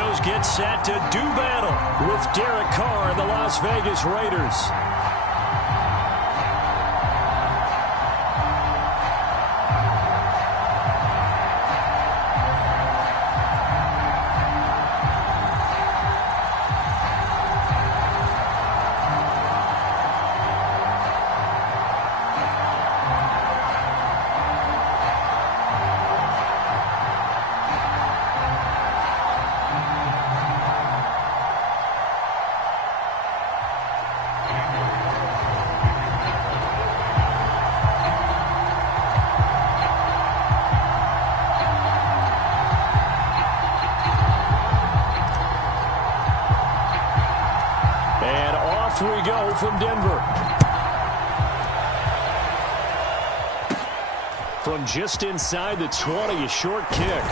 Broncos get set to do battle with Derek Carr and the Las Vegas Raiders. We go from Denver. From just inside the 20, a short kick.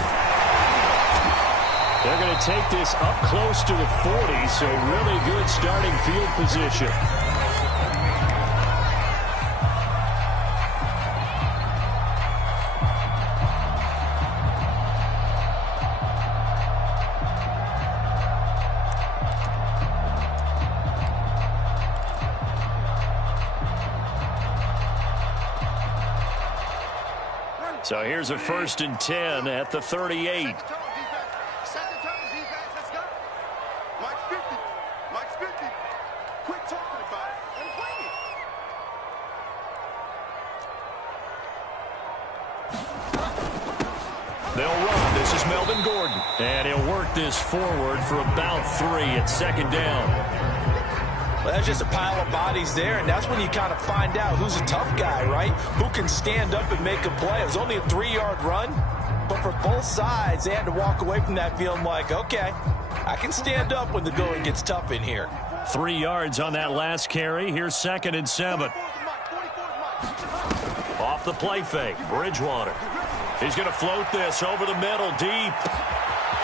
They're going to take this up close to the 40, so really good starting field position. So here's a 1st and 10 at the 38. They'll run. This is Melvin Gordon. And he'll work this forward for about 3 at 2nd down. Well, that's just a pile of bodies there, and that's when you kind of find out who's a tough guy, right? Who can stand up and make a play. It was only a 3-yard run, but for both sides, they had to walk away from that feeling like, okay, I can stand up when the going gets tough in here. 3 yards on that last carry. Here's 2nd and 7. Off the play fake, Bridgewater. He's going to float this over the middle, deep.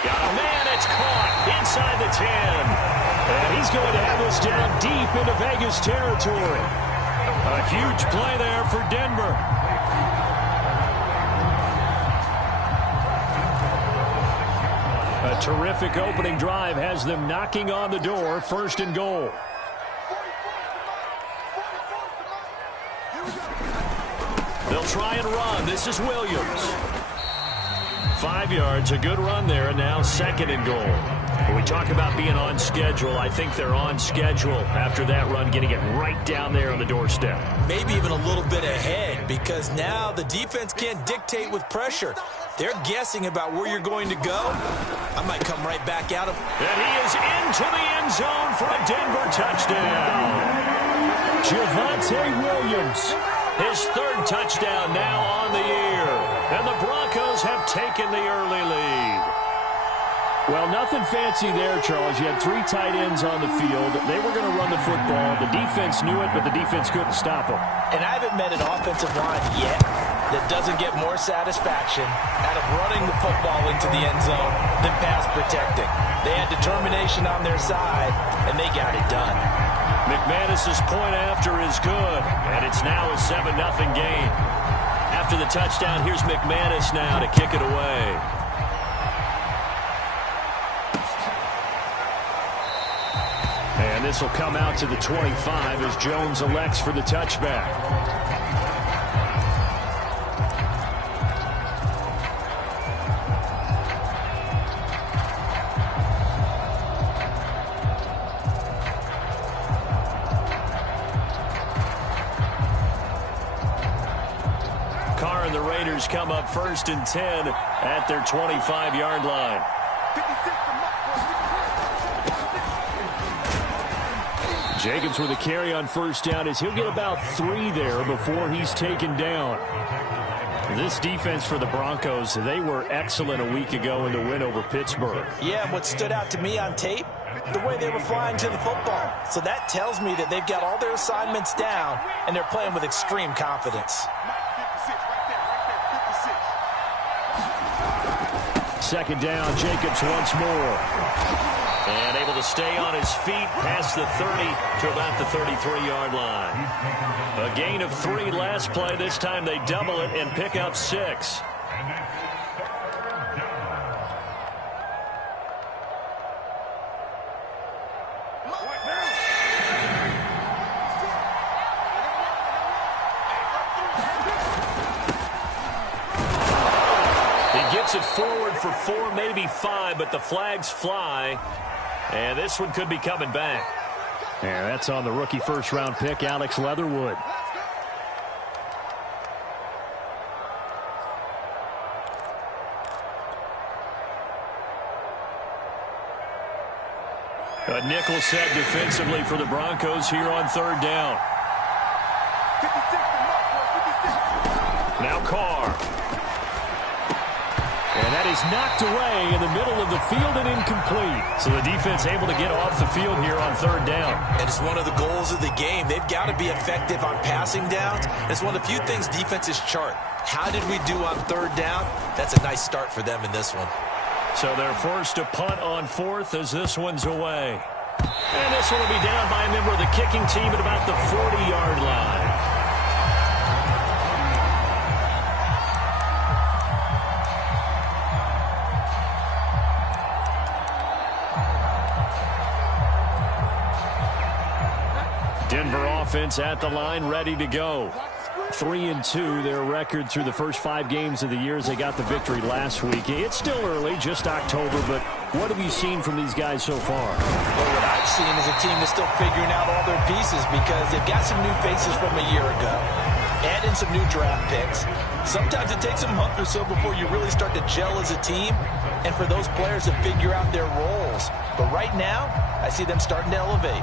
Got a man, it's caught inside the 10. And he's going to have this down deep into Vegas territory. A huge play there for Denver. A terrific opening drive has them knocking on the door. 1st and goal. They'll try and run. This is Williams. 5 yards, a good run there, and now 2nd and goal. When we talk about being on schedule, I think they're on schedule after that run, getting it right down there on the doorstep. Maybe even a little bit ahead, because now the defense can't dictate with pressure. They're guessing about where you're going to go. I might come right back out of. And he is into the end zone for a Denver touchdown. Javonte Williams, his 3rd touchdown now on the year. And the Broncos have taken the early lead. Well, nothing fancy there, Charles. You had 3 tight ends on the field. They were going to run the football. The defense knew it, but the defense couldn't stop them. And I haven't met an offensive line yet that doesn't get more satisfaction out of running the football into the end zone than pass protecting. They had determination on their side, and they got it done. McManus's point after is good, and it's now a 7-0 game. After the touchdown, here's McManus now to kick it away. And this will come out to the 25 as Jones elects for the touchback. Carr and the Raiders come up 1st and 10 at their 25-yard line. Jacobs with a carry on 1st down as he'll get about 3 there before he's taken down. This defense for the Broncos, they were excellent a week ago in the win over Pittsburgh. Yeah, and what stood out to me on tape, the way they were flying to the football. So that tells me that they've got all their assignments down, and they're playing with extreme confidence. 2nd down, Jacobs once more. And able to stay on his feet past the 30 to about the 33-yard line. A gain of 3 last play. This time they double it and pick up 6. for 4, maybe 5, but the flags fly. And this one could be coming back. And that's on the rookie first-round pick, Alex Leatherwood. A nickel set defensively for the Broncos here on third down. Now Carr. And that is knocked away in the middle of the field and incomplete. So the defense able to get off the field here on third down. And it's one of the goals of the game. They've got to be effective on passing downs. It's one of the few things defenses chart. How did we do on third down? That's a nice start for them in this one. So they're forced to punt on fourth as this one's away. And this one will be down by a member of the kicking team at about the 40-yard line. Denver offense at the line, ready to go. 3-2, their record through the first 5 games of the year as they got the victory last week. It's still early, just October, but what have you seen from these guys so far? Well, what I've seen is a team that's still figuring out all their pieces because they've got some new faces from a year ago. Add in some new draft picks. Sometimes it takes a month or so before you really start to gel as a team and for those players to figure out their roles. But right now, I see them starting to elevate.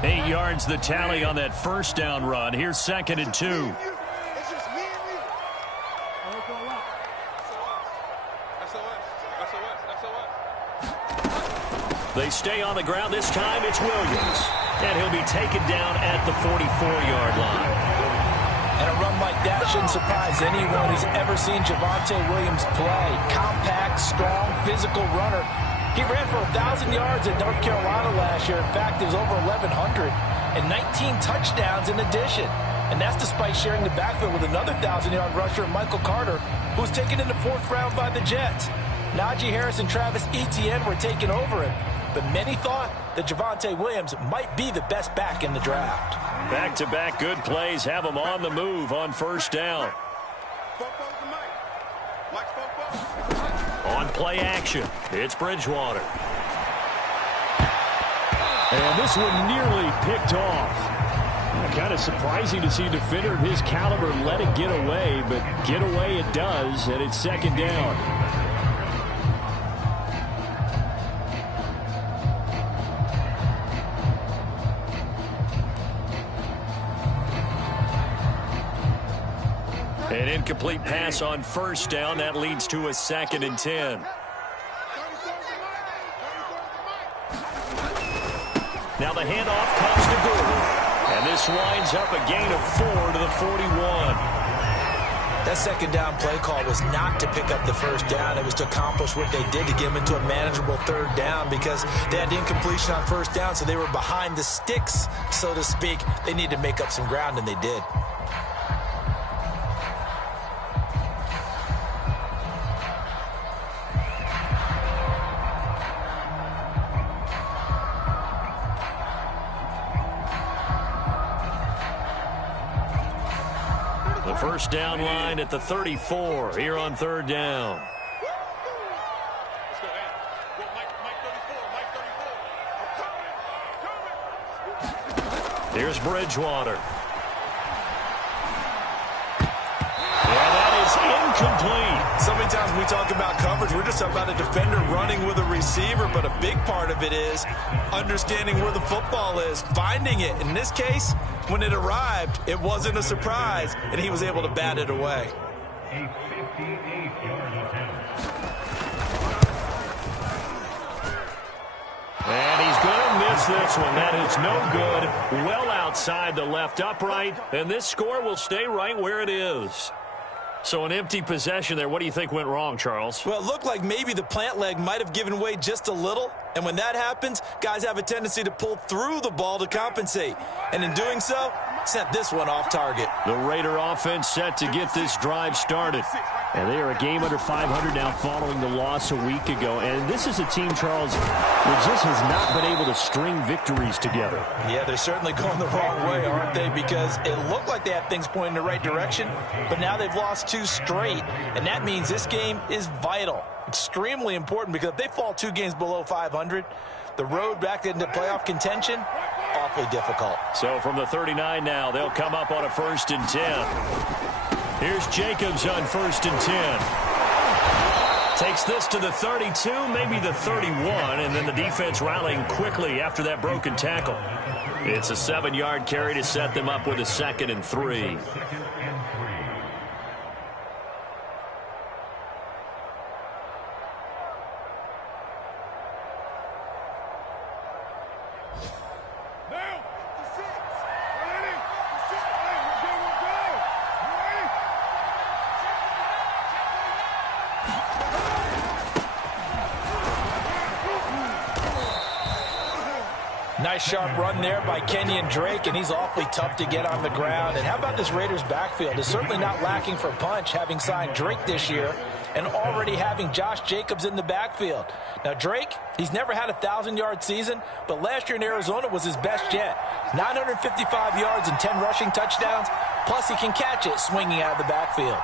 8 yards the tally on that first down run. Here's 2nd and 2. They stay on the ground. This time it's Williams. And he'll be taken down at the 44-yard line. And a run like that shouldn't surprise anyone who's ever seen Javonte Williams play. Compact, strong, physical runner. He ran for 1,000 yards at North Carolina last year. In fact, it was over 1,100 and 19 touchdowns in addition. And that's despite sharing the backfield with another 1,000-yard rusher, Michael Carter, who was taken in the 4th round by the Jets. Najee Harris and Travis Etienne were taking over him. But many thought that Javonte Williams might be the best back in the draft. Back-to-back good plays have him on the move on first down. On play action, it's Bridgewater. And this one nearly picked off. Kind of surprising to see a defender of his caliber let it get away, but get away it does, and it's 2nd down. An incomplete pass on first down. That leads to a 2nd and 10. Now the handoff comes to Gordon. And this winds up a gain of 4 to the 41. That 2nd down play call was not to pick up the first down. It was to accomplish what they did to get them into a manageable 3rd down because they had incompletion on first down, so they were behind the sticks, so to speak. They needed to make up some ground, and they did. First down line at the 34 here on 3rd down. Here's Bridgewater. And that is incomplete. So many times when we talk about coverage, we're just about a defender running with a receiver, but a big part of it is understanding where the football is, finding it. In this case, when it arrived, it wasn't a surprise, and he was able to bat it away. And he's going to miss this one. That is no good. Well outside the left upright, and this score will stay right where it is. So an empty possession there. What do you think went wrong, Charles? Well, it looked like maybe the plant leg might have given way just a little. And when that happens, guys have a tendency to pull through the ball to compensate. And in doing so, sent this one off target. The Raider offense set to get this drive started. And they are a game under 500 now following the loss a week ago. And this is a team, Charles, that just has not been able to string victories together. Yeah, they're certainly going the wrong way, aren't they? Because it looked like they had things pointing in the right direction, but now they've lost 2 straight. And that means this game is vital, extremely important, because if they fall 2 games below 500, the road back into playoff contention, awfully difficult. So from the 39 now, they'll come up on a 1st and 10. Here's Jacobs on 1st and 10. Takes this to the 32, maybe the 31, and then the defense rallying quickly after that broken tackle. It's a 7-yard carry to set them up with a 2nd and 3. Nice sharp run there by Kenyon Drake, and he's awfully tough to get on the ground. And how about this Raiders backfield? It's certainly not lacking for punch, having signed Drake this year and already having Josh Jacobs in the backfield. Now, Drake, he's never had a 1,000-yard season, but last year in Arizona was his best yet. 955 yards and 10 rushing touchdowns, plus he can catch it swinging out of the backfield.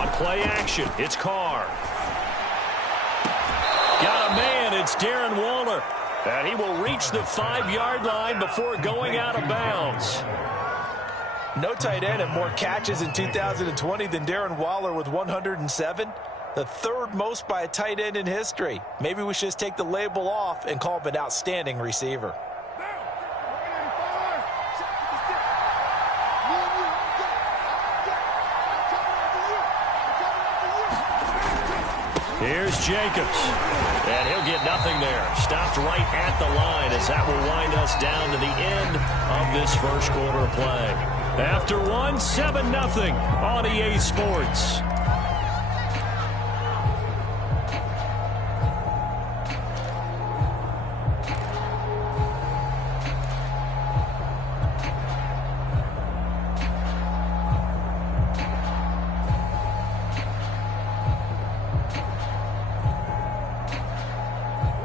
On play action, it's Carr. Got a man, it's Darren Waller. And he will reach the 5-yard line before going out of bounds. No tight end had more catches in 2020 than Darren Waller with 107. The 3rd most by a tight end in history. Maybe we should just take the label off and call him an outstanding receiver. Here's Jacobs. And he'll get nothing there. Stopped right at the line as that will wind us down to the end of this first quarter of play. After 7-0 on EA Sports.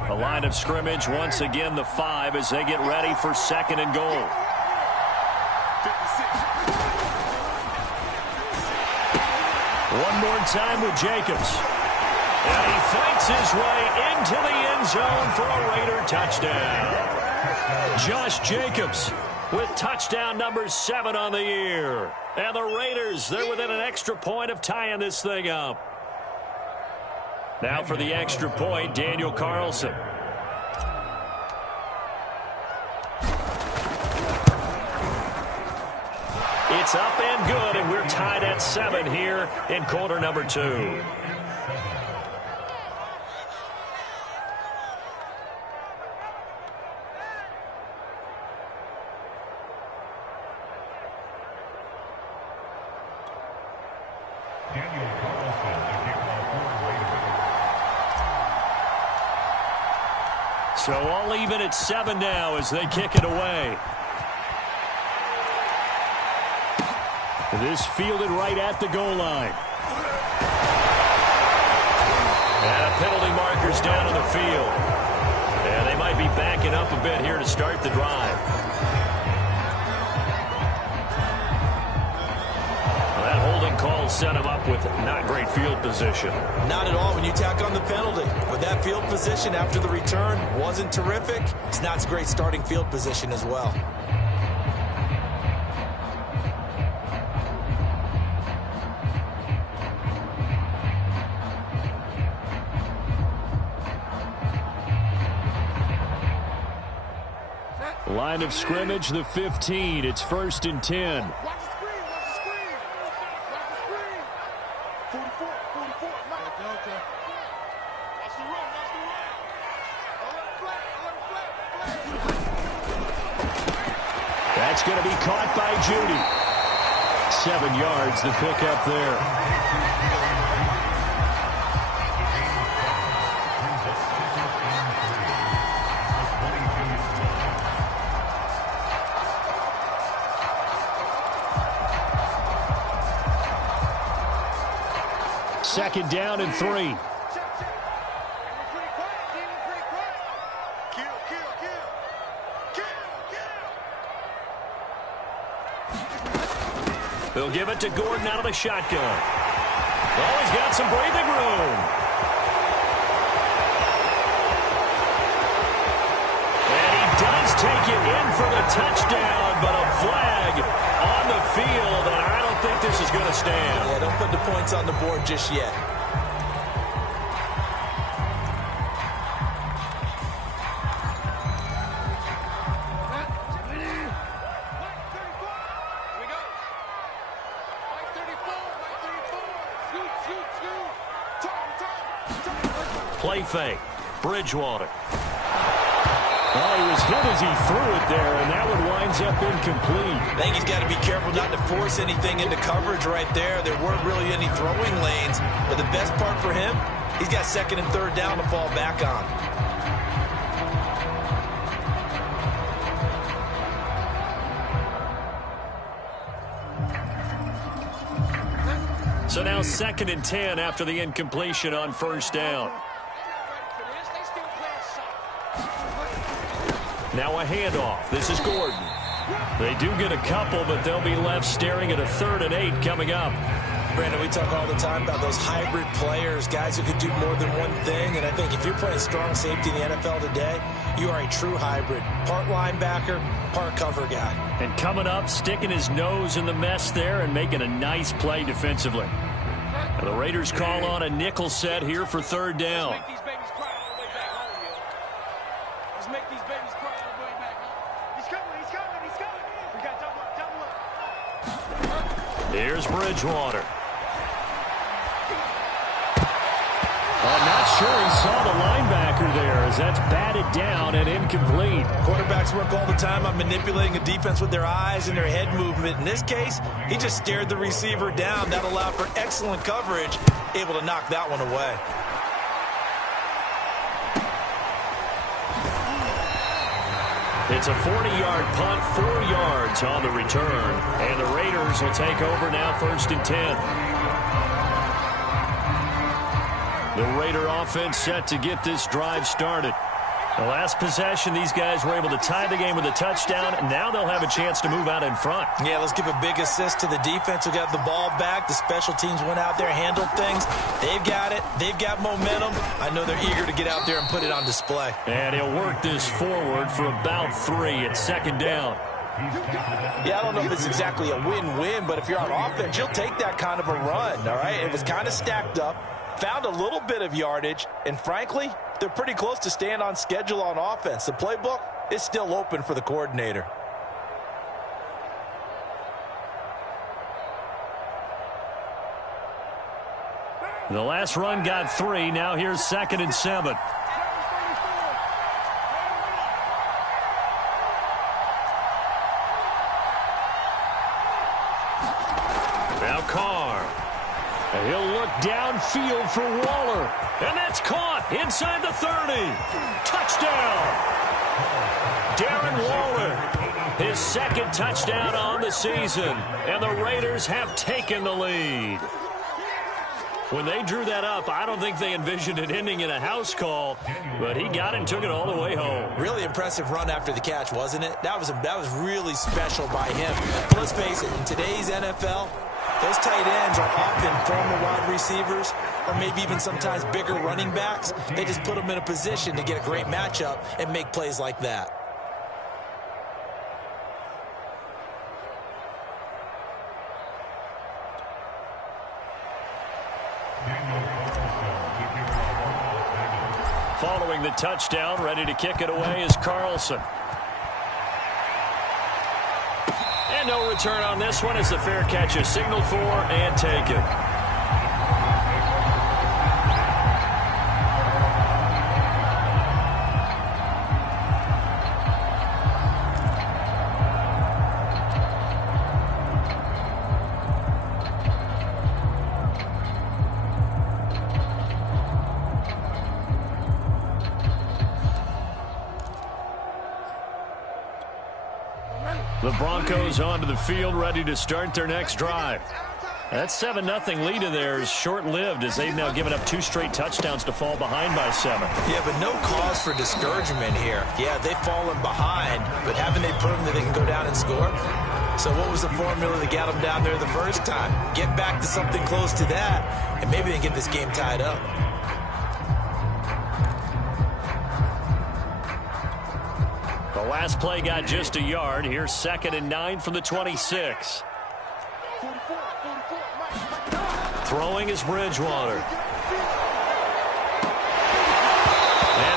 The line of scrimmage, once again, the 5 as they get ready for 2nd and goal. One more time with Jacobs. And he fights his way into the end zone for a Raider touchdown. Josh Jacobs with touchdown number 7 on the year. And the Raiders, they're within an extra point of tying this thing up. Now for the extra point, Daniel Carlson. It's up and good, and we're tied at 7 here in quarter number 2. So all even at 7 now as they kick it away. This fielded right at the goal line. And penalty markers down in the field. And they might be backing up a bit here to start the drive. Well, that holding call set him up with not great field position. Not at all when you tack on the penalty. But that field position after the return wasn't terrific. It's not great starting field position as well. Line of scrimmage, the 15. It's 1st and 10. Watch the screen, watch the screen. Watch the screen. 44, 44. Okay. Watch the run, watch the run. Flat. That's going to be caught by Judy. 7 yards, the pickup there. second down and 3. They'll give it to Gordon out of the shotgun. Oh, he's got some breathing room. And he does take it in for the touchdown, but a flag on the field, and I don't think this is going to stand. Yeah, don't put the points on the board just yet. Play fake. Bridgewater. Oh, he was hit as he threw it there, and that one winds up incomplete. I think he's got to be careful not to force anything into coverage right there. There weren't really any throwing lanes, but the best part for him, he's got second and third down to fall back on. So now 2nd and 10 after the incompletion on first down. Now a handoff. This is Gordon. They do get a couple, but they'll be left staring at a 3rd and 8 coming up. Brandon, we talk all the time about those hybrid players, guys who could do more than one thing, and I think if you're playing strong safety in the NFL today, you are a true hybrid. Part linebacker, part cover guy. And coming up, sticking his nose in the mess there and making a nice play defensively. Now the Raiders call on a nickel set here for 3rd down. Here's Bridgewater. I'm not sure he saw the linebacker there as that's batted down and incomplete. Quarterbacks work all the time on manipulating a defense with their eyes and their head movement. In this case, he just stared the receiver down. That allowed for excellent coverage, able to knock that one away. It's a 40-yard punt, 4 yards on the return. And the Raiders will take over now 1st and 10. The Raider offense set to get this drive started. The last possession, these guys were able to tie the game with a touchdown. Now they'll have a chance to move out in front. Yeah, let's give a big assist to the defense who got the ball back. The special teams went out there, handled things. They've got it. They've got momentum. I know they're eager to get out there and put it on display. And he'll work this forward for about 3 at 2nd down. Yeah, I don't know if it's exactly a win-win, but if you're on offense, you'll take that kind of a run, all right? It was kind of stacked up, found a little bit of yardage, and frankly, they're pretty close to staying on schedule on offense. The playbook is still open for the coordinator. The last run got 3. Now here's 2nd and 7. Now Carr. And he'll look downfield for Waller. And that's caught inside the 30. Touchdown. Darren Waller. His 2nd touchdown on the season. And the Raiders have taken the lead. When they drew that up, I don't think they envisioned it ending in a house call, but he got it and took it all the way home. Really impressive run after the catch, wasn't it? That was really special by him. But let's face it, in today's NFL, those tight ends are often former wide receivers or maybe even sometimes bigger running backs. They just put them in a position to get a great matchup and make plays like that. Following the touchdown, ready to kick it away is Carlson. And no return on this one as the fair catch is signaled for and taken. The Broncos onto the field, ready to start their next drive. That 7-0 lead of theirs short-lived as they've now given up 2 straight touchdowns to fall behind by 7. Yeah, but no cause for discouragement here. Yeah, they've fallen behind, but haven't they proven that they can go down and score? So what was the formula that got them down there the first time? Get back to something close to that, and maybe they can get this game tied up. The last play got just a yard. Here's 2nd and 9 from the 26. Throwing is Bridgewater. And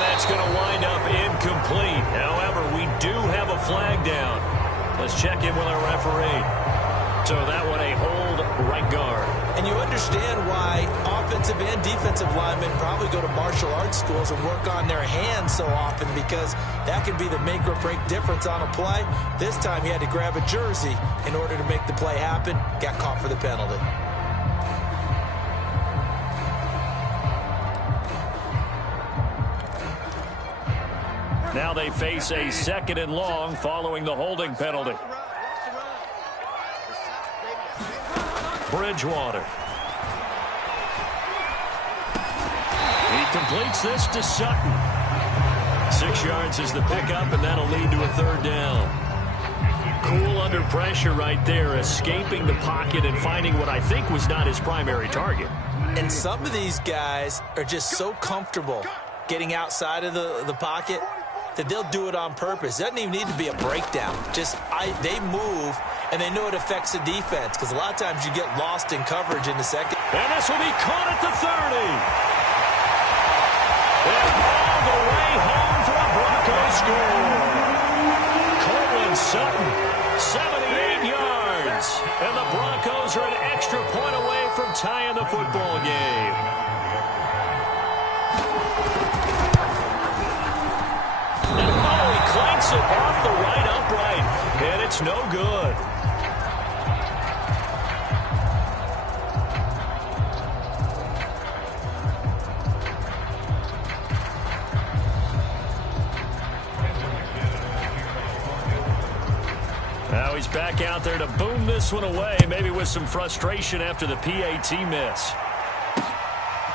that's going to wind up incomplete. However, we do have a flag down. Let's check in with our referee. So that one a hold right guard. And you understand why offensive and defensive linemen probably go to martial arts schools and work on their hands so often, because that can be the make or break difference on a play. This time he had to grab a jersey in order to make the play happen. Got caught for the penalty. Now they face a 2nd and long following the holding penalty. Bridgewater. He completes this to Sutton. 6 yards is the pickup, and that'll lead to a 3rd down. Cool under pressure right there, escaping the pocket and finding what I think was not his primary target. And some of these guys are just so comfortable getting outside of the pocket that they'll do it on purpose. It doesn't even need to be a breakdown. They move, and they know it affects the defense, because a lot of times you get lost in coverage in the second. And this will be caught at the 30. And all the way home for a Broncos score. Cortland Sutton, 78 yards. And the Broncos are an extra point away from tying the football game. Clanks it off the right upright, and it's no good. Now he's back out there to boom this one away, maybe with some frustration after the PAT miss.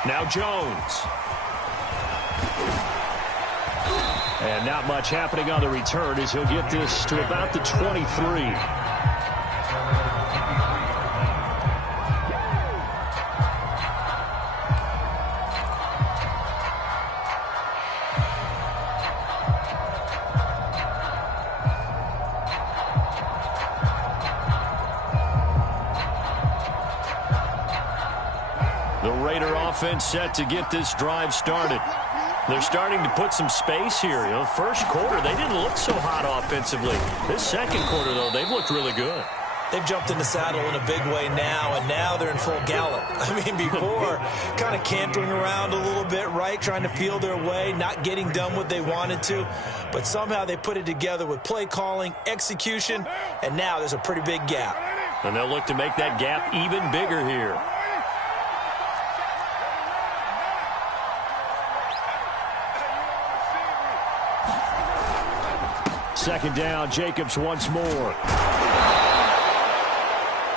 Now Jones. And not much happening on the return as he'll get this to about the 23. The Raider offense set to get this drive started. They're starting to put some space here. You know, first quarter, they didn't look so hot offensively. This second quarter, though, they've looked really good. They've jumped in the saddle in a big way now, and now they're in full gallop. I mean, before, kind of cantering around a little bit, right, trying to feel their way, not getting done what they wanted to. But somehow they put it together with play calling, execution, and now there's a pretty big gap. And they'll look to make that gap even bigger here. Second down, Jacobs once more.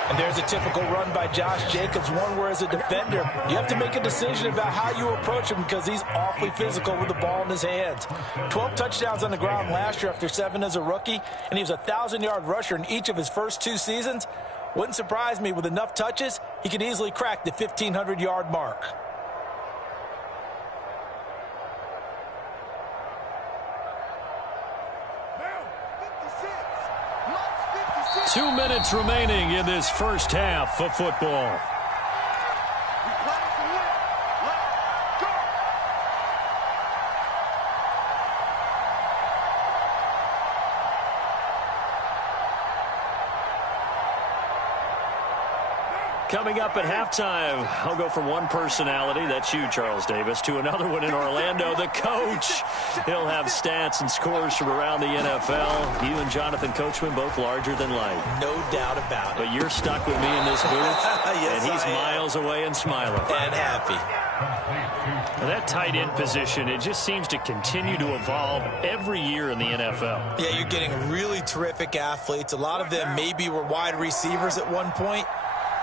And there's a typical run by Josh Jacobs, one where as a defender, you have to make a decision about how you approach him, because he's awfully physical with the ball in his hands. 12 touchdowns on the ground last year after 7 as a rookie, and he was a 1,000-yard rusher in each of his first 2 seasons. Wouldn't surprise me, with enough touches, he could easily crack the 1,500-yard mark. Two minutes remaining in this first half of football. Coming up at halftime, I'll go from one personality, that's you, Charles Davis, to another one in Orlando, the coach. He'll have stats and scores from around the NFL. You and Jonathan Coachman, both larger than life. No doubt about it. But you're stuck with me in this booth, yes, and he's miles away and smiling. And happy. Now that tight end position, it just seems to continue to evolve every year in the NFL. Yeah, you're getting really terrific athletes. A lot of them maybe were wide receivers at one point.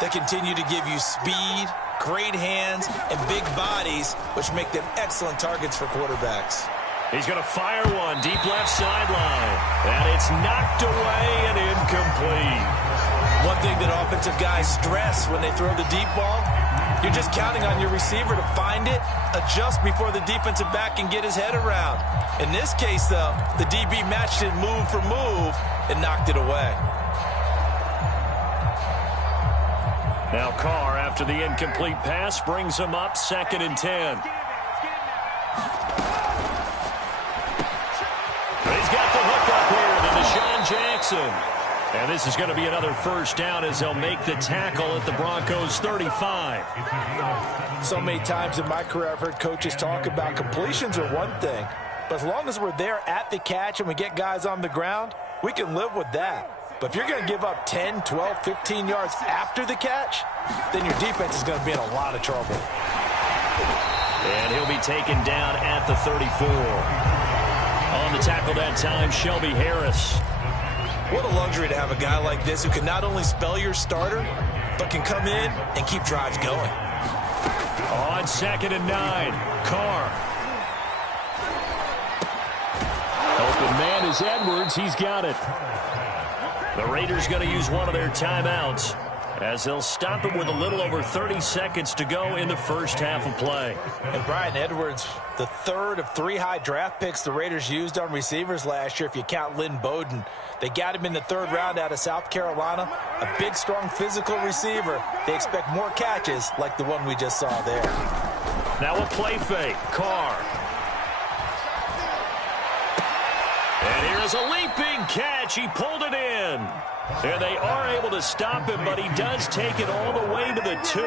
They continue to give you speed, great hands, and big bodies, which make them excellent targets for quarterbacks. He's going to fire one deep left sideline. And it's knocked away and incomplete. One thing that offensive guys stress when they throw the deep ball, you're just counting on your receiver to find it, adjust before the defensive back can get his head around. In this case, though, the DB matched it move for move and knocked it away. Now Carr, after the incomplete pass, brings him up 2nd and 10. He's got the hook up here to Deshaun Jackson. And this is going to be another first down as they'll make the tackle at the Broncos 35. So many times in my career I've heard coaches talk about completions are one thing, but as long as we're there at the catch and we get guys on the ground, we can live with that. But if you're going to give up 10, 12, 15 yards after the catch, then your defense is going to be in a lot of trouble. And he'll be taken down at the 34. On the tackle that time, Shelby Harris. What a luxury to have a guy like this who can not only spell your starter, but can come in and keep drives going. On 2nd and 9, Carr. Open man is Edwards. He's got it. The Raiders going to use one of their timeouts as they'll stop it with a little over 30 seconds to go in the first half of play. And Brian Edwards, the third of 3 high draft picks the Raiders used on receivers last year, if you count Lynn Bowden. They got him in the 3rd round out of South Carolina. A big, strong, physical receiver. They expect more catches like the one we just saw there. Now a play fake. Carr. And here's a leaping catch. He pulled it in. And they are able to stop him, but he does take it all the way to the 2.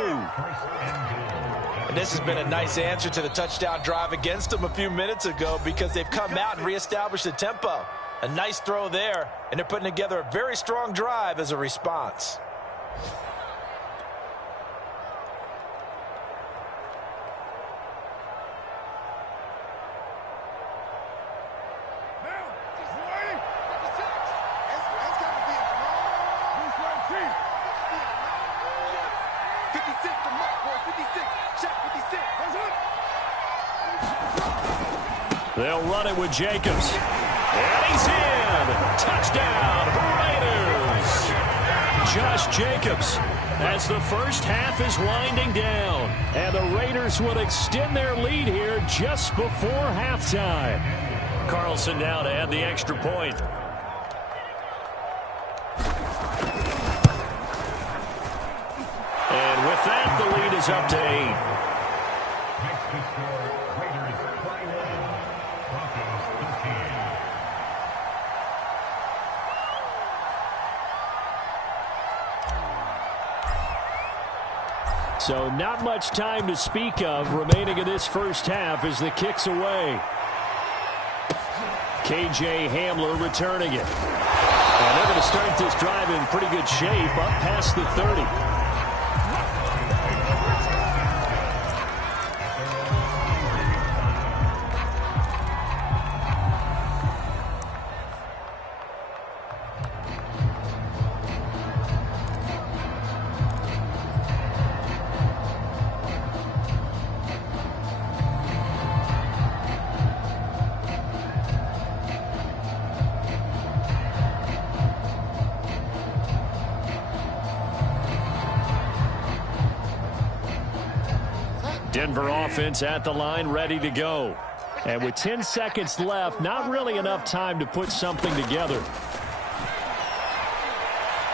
And this has been a nice answer to the touchdown drive against them a few minutes ago because they've come out and reestablished the tempo. A nice throw there, and they're putting together a very strong drive as a response. They'll run it with Jacobs. And he's in. Touchdown, Raiders. Josh Jacobs as the first half is winding down. And the Raiders will extend their lead here just before halftime. Carlson now to add the extra point. And with that, the lead is up to 8. So not much time to speak of remaining in this first half as the kick's away. KJ Hamler returning it. And they're going to start this drive in pretty good shape up past the 30. Denver offense at the line, ready to go. And with 10 seconds left, not really enough time to put something together.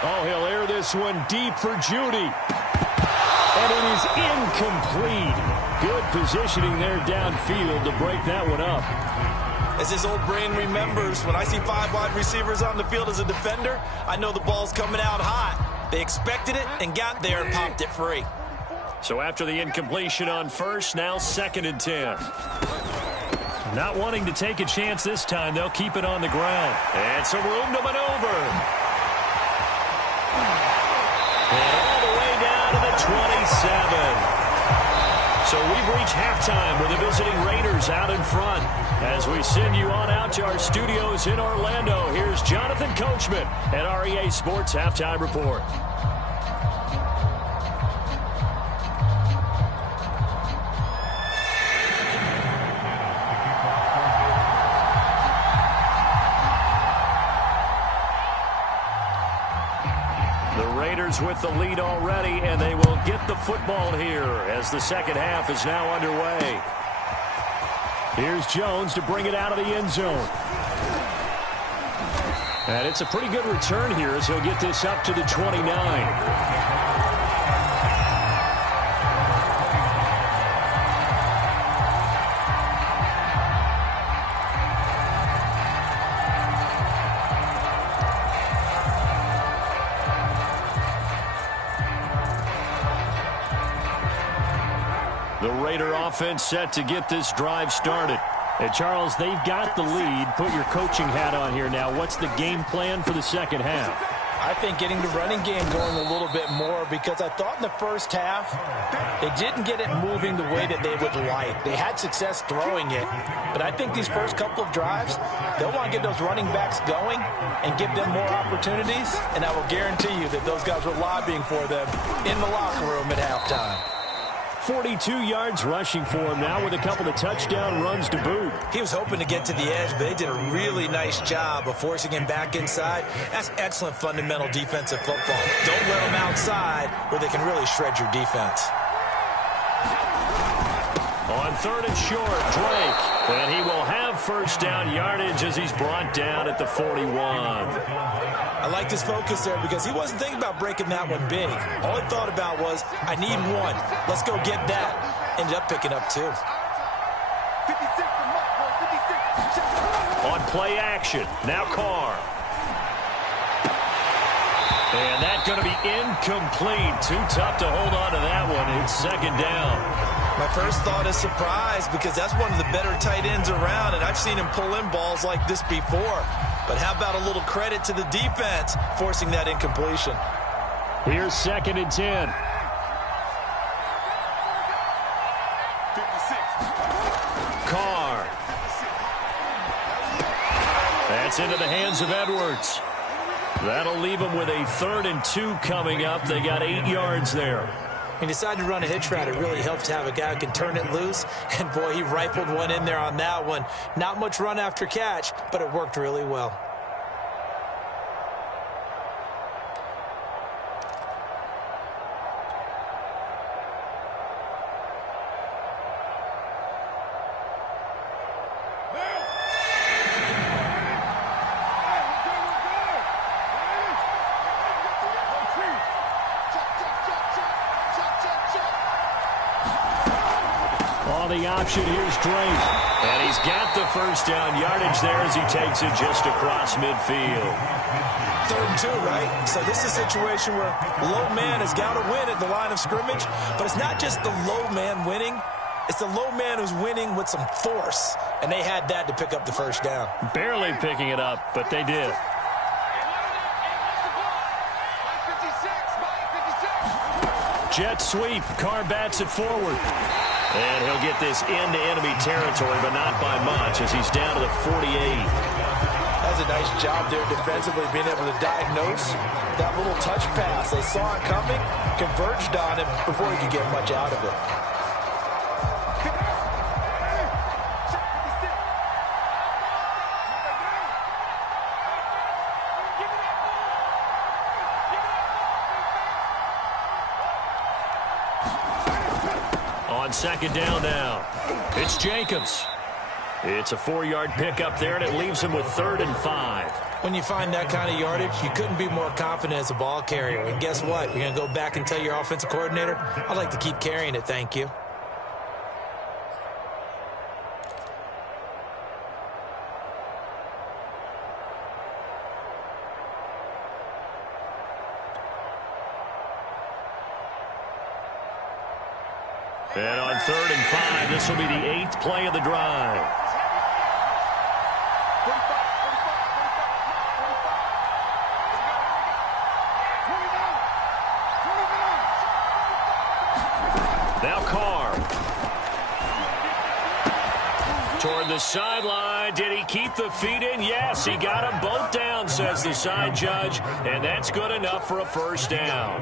Oh, he'll air this one deep for Judy. And it is incomplete. Good positioning there downfield to break that one up. As his old brain remembers, when I see 5 wide receivers on the field as a defender, I know the ball's coming out hot. They expected it and got there and popped it free. So after the incompletion on first, now 2nd and 10. Not wanting to take a chance this time, they'll keep it on the ground. And some room to maneuver. And all the way down to the 27. So we've reached halftime with the visiting Raiders out in front. As we send you on out to our studios in Orlando, here's Jonathan Coachman at REA Sports Halftime Report. Chargers with the lead already, and they will get the football here as the second half is now underway. Here's Jones to bring it out of the end zone. And it's a pretty good return here as he'll get this up to the 29. The Raider offense set to get this drive started. And Charles, they've got the lead. Put your coaching hat on here now. What's the game plan for the second half? I think getting the running game going a little bit more, because I thought in the first half they didn't get it moving the way that they would like. They had success throwing it, but I think these first couple of drives, they'll want to get those running backs going and give them more opportunities, and I will guarantee you that those guys were lobbying for them in the locker room at halftime. 42 yards rushing for him now with a couple of touchdown runs to boot. He was hoping to get to the edge, but they did a really nice job of forcing him back inside. That's excellent fundamental defensive football. Don't let them outside where they can really shred your defense. On third and short, Drake. And he will have first down yardage as he's brought down at the 41. I like his focus there because he wasn't thinking about breaking that one big. All he thought about was, I need one. Let's go get that. Ended up picking up two. 56. On play action, now Carr. And that's going to be incomplete. Too tough to hold on to that one. It's second down. My first thought is surprise because that's one of the better tight ends around, and I've seen him pull in balls like this before. But how about a little credit to the defense forcing that incompletion? Here's second and 10. 56. Carr. That's into the hands of Edwards. That'll leave him with a 3rd and 2 coming up. They got 8 yards there. He decided to run a hitch route. It really helps to have a guy who can turn it loose. And, boy, he rifled one in there on that one. Not much run after catch, but it worked really well. The option, here's Drake. And he's got the first down yardage there as he takes it just across midfield. 3rd and 2, right? So this is a situation where low man has got to win at the line of scrimmage. But it's not just the low man winning. It's the low man who's winning with some force. And they had that to pick up the first down. Barely picking it up, but they did. Jet sweep. Carr bats it forward. And he'll get this into enemy territory, but not by much as he's down to the 48. That's a nice job there defensively, being able to diagnose that little touch pass. They saw it coming, converged on him before he could get much out of it. On second down now, it's Jacobs. It's a 4-yard pickup there, and it leaves him with 3rd and 5. When you find that kind of yardage, you couldn't be more confident as a ball carrier. And guess what? You're going to go back and tell your offensive coordinator, I'd like to keep carrying it, thank you. And on 3rd and 5, this will be the 8th play of the drive. Now Carr. Toward the sideline. Did he keep the feet in? Yes, he got them both down, says the side judge. And that's good enough for a first down.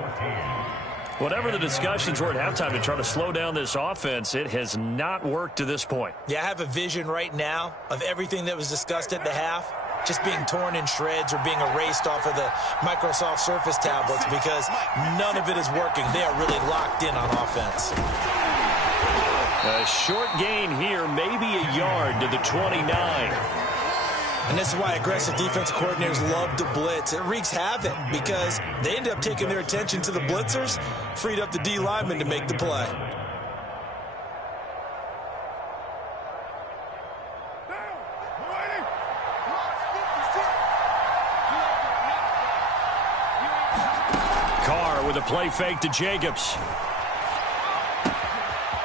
Whatever the discussions were at halftime to try to slow down this offense, it has not worked to this point. Yeah, I have a vision right now of everything that was discussed at the half just being torn in shreds or being erased off of the Microsoft Surface tablets because none of it is working. They are really locked in on offense. A short gain here, maybe a yard to the 29. And this is why aggressive defensive coordinators love to blitz. It wreaks havoc because they end up taking their attention to the blitzers, freed up the D lineman to make the play. Carr with a play fake to Jacobs.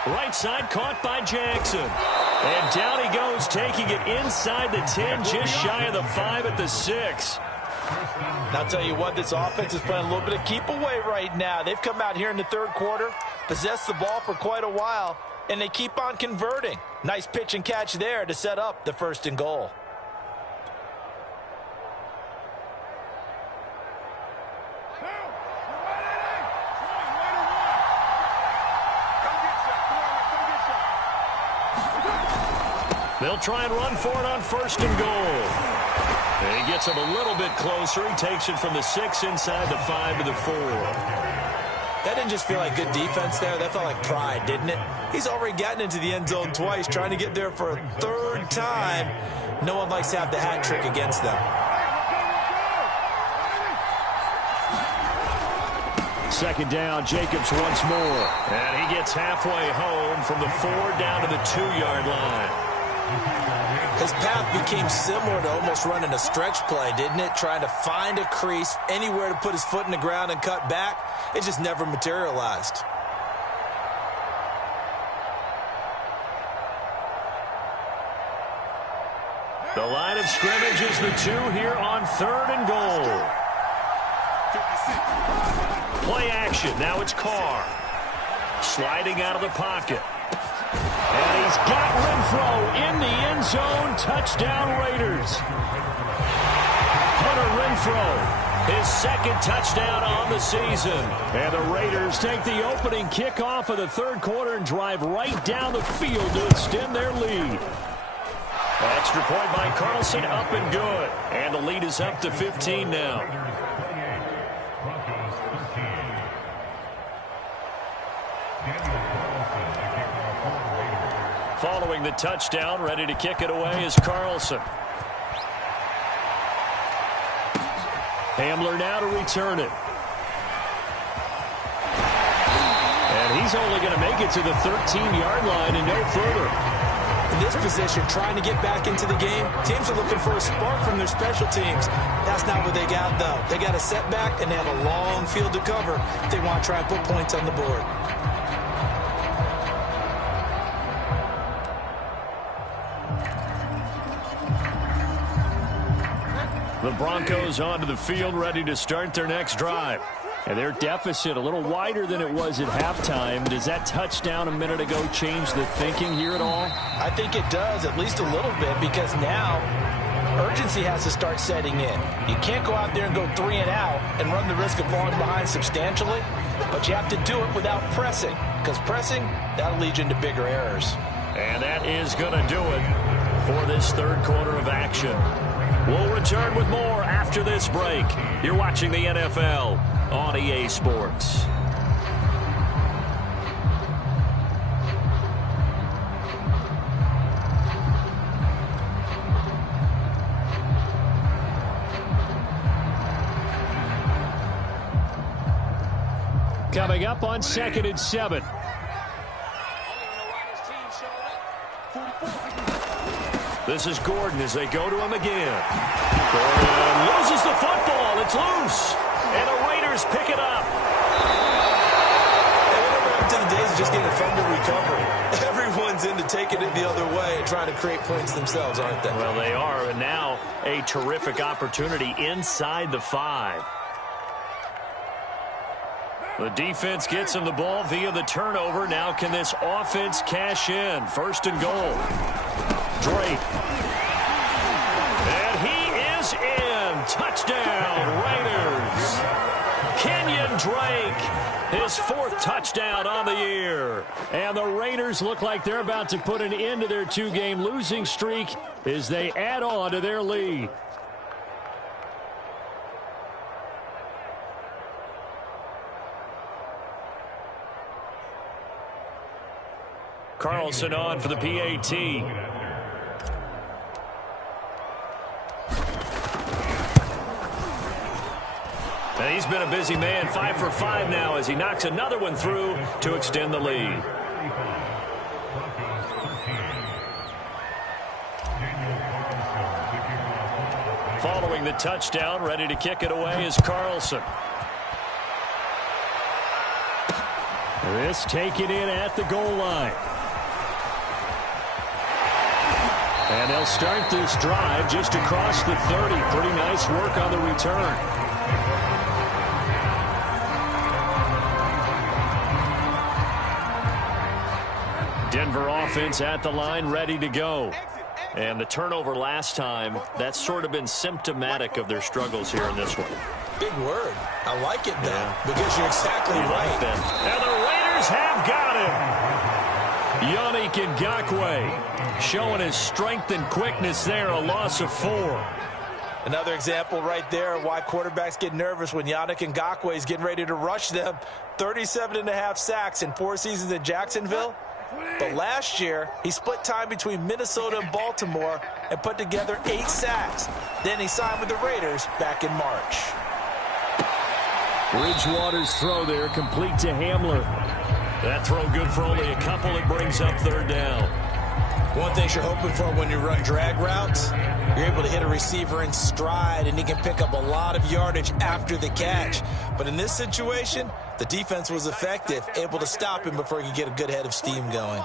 Right side caught by Jackson. And down he goes, taking it inside the 10, just shy of the 5 at the 6. And I'll tell you what, this offense is playing a little bit of keep away right now. They've come out here in the third quarter, possessed the ball for quite a while, and they keep on converting. Nice pitch and catch there to set up the 1st and goal. They'll try and run for it on 1st and goal. And he gets him a little bit closer. He takes it from the 6 inside the 5 to the 4. That didn't just feel like good defense there. That felt like pride, didn't it? He's already gotten into the end zone twice, trying to get there for a 3rd time. No one likes to have the hat trick against them. Second down, Jacobs once more. And he gets halfway home from the 4 down to the 2-yard line. His path became similar to almost running a stretch play, didn't it? Trying to find a crease, anywhere to put his foot in the ground and cut back. It just never materialized. The line of scrimmage is the 2 here on 3rd and goal. Play action. Now it's Carr. Sliding out of the pocket. And he's got Renfro in the end zone. Touchdown, Raiders. Hunter Renfro, his 2nd touchdown on the season. And the Raiders take the opening kickoff of the 3rd quarter and drive right down the field to extend their lead. Extra point by Carlson, up and good. And the lead is up to 15 now. Following the touchdown, ready to kick it away is Carlson. Hamler now to return it. And he's only going to make it to the 13-yard line and no further. In this position, trying to get back into the game, teams are looking for a spark from their special teams. That's not what they got, though. They got a setback, and they have a long field to cover if they want to try and put points on the board. The Broncos onto the field, ready to start their next drive. And their deficit a little wider than it was at halftime. Does that touchdown a minute ago change the thinking here at all? I think it does, at least a little bit, because now urgency has to start setting in. You can't go out there and go 3 and out and run the risk of falling behind substantially, but you have to do it without pressing, because pressing, that'll lead you into bigger errors. And that is going to do it for this 3rd quarter of action. We'll return with more after this break. You're watching the NFL on EA Sports. Coming up on 2nd and 7. This is Gordon as they go to him again. Gordon loses the football. It's loose. And the Raiders pick it up. And whatever happened to the days of just getting a fumble recovery? Everyone's into taking it the other way and trying to create points themselves, aren't they? Well, they are. And now a terrific opportunity inside the 5. The defense gets him the ball via the turnover. Now can this offense cash in? 1st and goal. Drake. And he is in. Touchdown, Raiders. Kenyon Drake, his 4th touchdown on the year. And the Raiders look like they're about to put an end to their 2-game losing streak as they add on to their lead. Carlson on for the PAT. And he's been a busy man, 5 for 5 now as he knocks another one through to extend the lead. Following the touchdown, ready to kick it away is Carlson. This taken in at the goal line. And they'll start this drive just across the 30. Pretty nice work on the return. Denver offense at the line, ready to go. And the turnover last time, that's sort of been symptomatic of their struggles here in this one. Big word. I like it, though, because you're exactly right. And the Raiders have got him. Yannick Ngakoue showing his strength and quickness there, a loss of 4. Another example right there why quarterbacks get nervous when Yannick Ngakoue is getting ready to rush them. 37.5 sacks in 4 seasons in Jacksonville. But last year, he split time between Minnesota and Baltimore and put together 8 sacks. Then he signed with the Raiders back in March. Bridgewater's throw there, complete to Hamler. That throw good for only a couple. It brings up 3rd down. One thing you're hoping for when you run drag routes, you're able to hit a receiver in stride, and he can pick up a lot of yardage after the catch. But in this situation, the defense was effective, able to stop him before he could get a good head of steam going.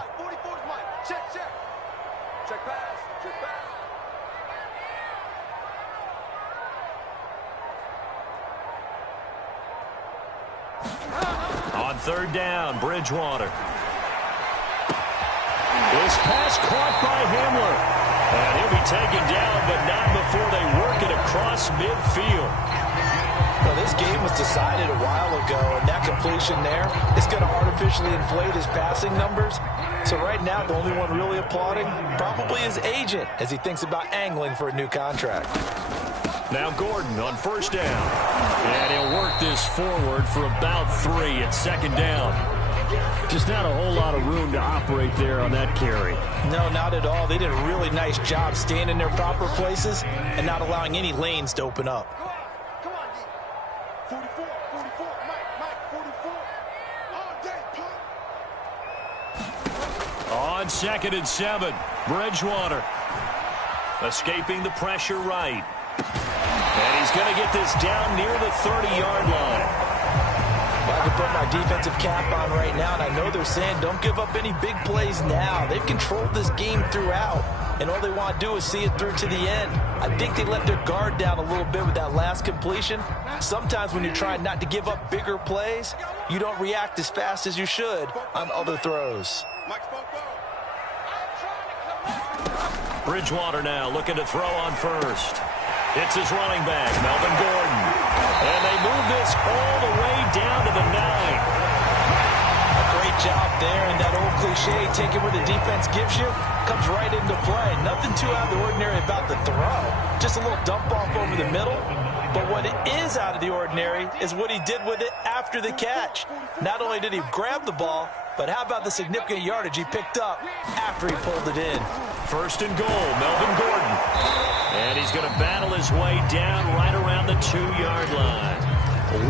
On 3rd down, Bridgewater. This pass caught by Hamler. And he'll be taken down, but not before they work it across midfield. Well, this game was decided a while ago, and that completion there is going to artificially inflate his passing numbers. So right now, the only one really applauding probably his agent as he thinks about angling for a new contract. Now Gordon on 1st down. And he'll work this forward for about 3 at 2nd down. Just not a whole lot of room to operate there on that carry. No, not at all. They did a really nice job staying in their proper places and not allowing any lanes to open up. Come on, D. 44, Mike, 44. All day, On 2nd and 7, Bridgewater. Escaping the pressure right. And he's going to get this down near the 30-yard line. I can put my defensive cap on right now, and I know they're saying don't give up any big plays now. They've controlled this game throughout, and all they want to do is see it through to the end. I think they let their guard down a little bit with that last completion. Sometimes when you're trying not to give up bigger plays, you don't react as fast as you should on other throws. Bridgewater now looking to throw on 1st. It's his running back, Melvin Gordon. And they move this all the way down to the 9. A great job there, and that old cliche, take it where the defense gives you, comes right into play. Nothing too out of the ordinary about the throw. Just a little dump off over the middle. But what is out of the ordinary is what he did with it after the catch. Not only did he grab the ball, but how about the significant yardage he picked up after he pulled it in. 1st and goal, Melvin Gordon. And he's going to battle his way down right around the 2-yard line.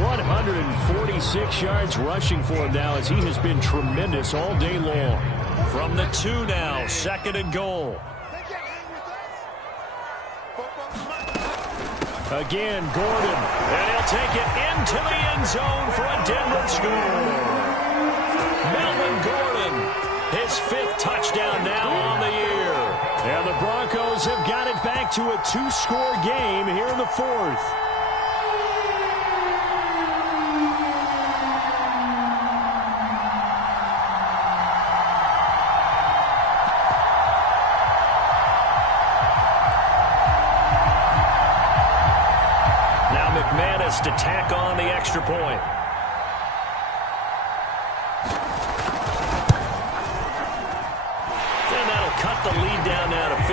146 yards rushing for him now as he has been tremendous all day long. From the 2 now, 2nd and goal. Again, Gordon. And he'll take it into the end zone for a Denver score. Melvin Gordon, his 5th touchdown now on the year. And the Broncos have got it back to a 2-score game here in the 4th. Now McManus to tack on the extra point. Cut the lead down now to 15.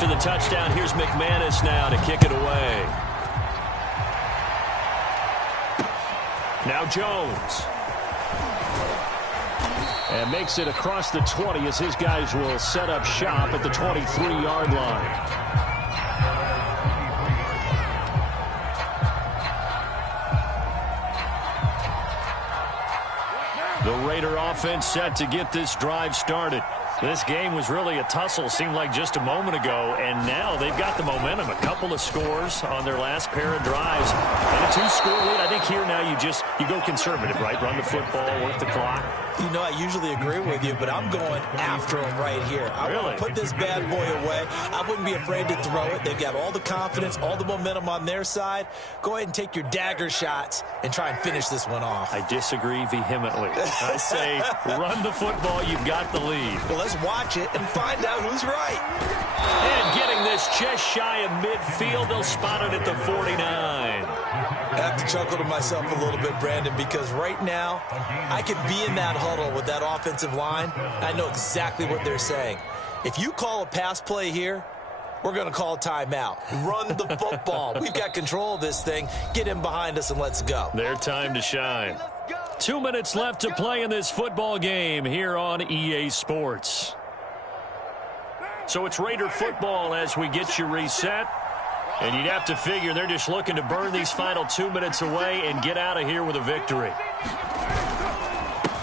after the touchdown. Here's McManus now to kick it away. Now Jones. And makes it across the 20 as his guys will set up shop at the 23-yard line. The Raider offense set to get this drive started. This game was really a tussle, seemed like just a moment ago, and now they've got the momentum. A couple of scores on their last pair of drives. And a 2-score lead. I think here now you go conservative, right? Run the football, work the clock. You know, I usually agree with you, but I'm going after him right here. I want to put this bad boy away. I wouldn't be afraid to throw it. They've got all the confidence, all the momentum on their side. Go ahead and take your dagger shots and try and finish this one off. I disagree vehemently. I say run the football. You've got the lead. Well, let's watch it and find out who's right. And getting this just shy of midfield. They'll spot it at the 49. I have to chuckle to myself a little bit, Brandon, because right now I could be in that huddle with that offensive line. I know exactly what they're saying. If you call a pass play here, we're going to call timeout. Run the football. We've got control of this thing. Get in behind us and let's go. Their time to shine. 2 minutes left to play in this football game here on EA Sports. So it's Raider football as we get you reset. And you'd have to figure they're just looking to burn these final 2 minutes away and get out of here with a victory.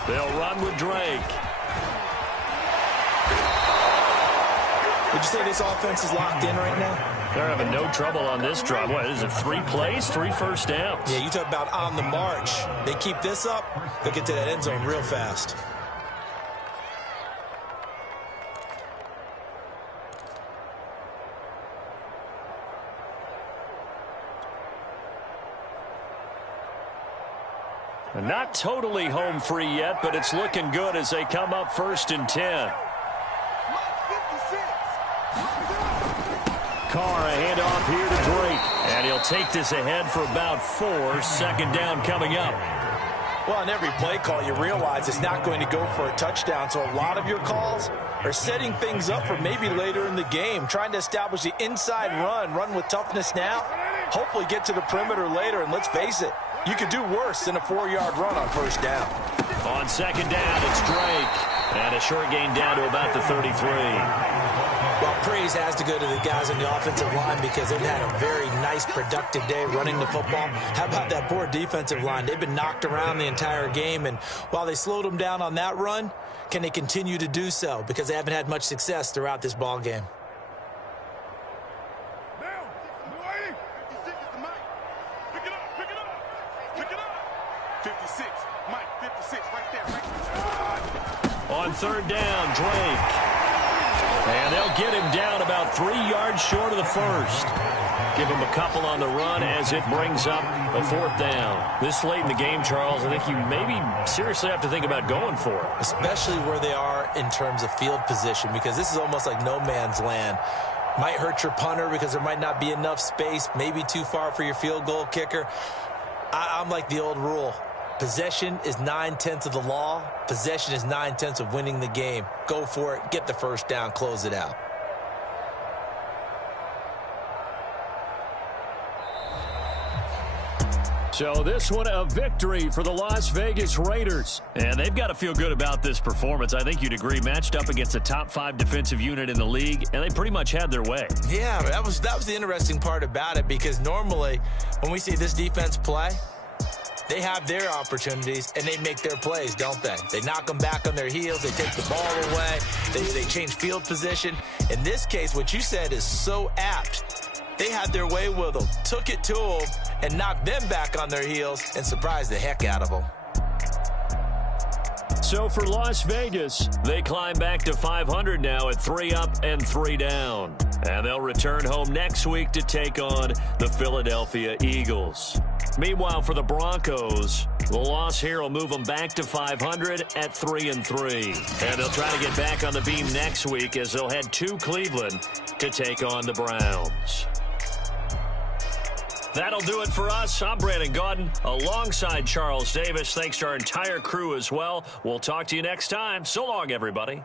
They'll run with Drake. Would you say this offense is locked in right now? They're having no trouble on this drive. What is it, 3 plays, 3 first downs? Yeah, you talk about on the march. They keep this up, they'll get to that end zone real fast. Not totally home free yet, but it's looking good as they come up 1st and 10. Carr, a handoff here to Drake. And he'll take this ahead for about 4. 2nd down coming up. Well, on every play call, you realize it's not going to go for a touchdown. So a lot of your calls are setting things up for maybe later in the game, trying to establish the inside run with toughness now, hopefully get to the perimeter later. And let's face it, you could do worse than a 4-yard run on 1st down. On 2nd down, it's Drake. And a short gain down to about the 33. Well, praise has to go to the guys on the offensive line because they've had a very nice, productive day running the football. How about that poor defensive line? They've been knocked around the entire game, and while they slowed them down on that run, can they continue to do so? Because they haven't had much success throughout this ball game. On 3rd down, Drake. And they'll get him down about 3 yards short of the 1st. Give him a couple on the run as it brings up a 4th down. This late in the game, Charles, I think you maybe seriously have to think about going for it. Especially where they are in terms of field position, because this is almost like no man's land. Might hurt your punter because there might not be enough space, maybe too far for your field goal kicker. I'm like the old rule. Possession is 9/10 of the law. Possession is 9/10 of winning the game. Go for it. Get the 1st down. Close it out. So this one a victory for the Las Vegas Raiders. And they've got to feel good about this performance. I think you'd agree. Matched up against a top 5 defensive unit in the league, and they pretty much had their way. Yeah, that was the interesting part about it, because normally when we see this defense play, they have their opportunities, and they make their plays, don't they? They knock them back on their heels. They take the ball away. They change field position. In this case, what you said is so apt. They had their way with them, took it to them, and knocked them back on their heels and surprised the heck out of them. So for Las Vegas, they climb back to 500 now at 3 up and 3 down. And they'll return home next week to take on the Philadelphia Eagles. Meanwhile, for the Broncos, the loss here will move them back to 500 at 3 and 3. And they'll try to get back on the beam next week as they'll head to Cleveland to take on the Browns. That'll do it for us. I'm Brandon Gaudin alongside Charles Davis. Thanks to our entire crew as well. We'll talk to you next time. So long, everybody.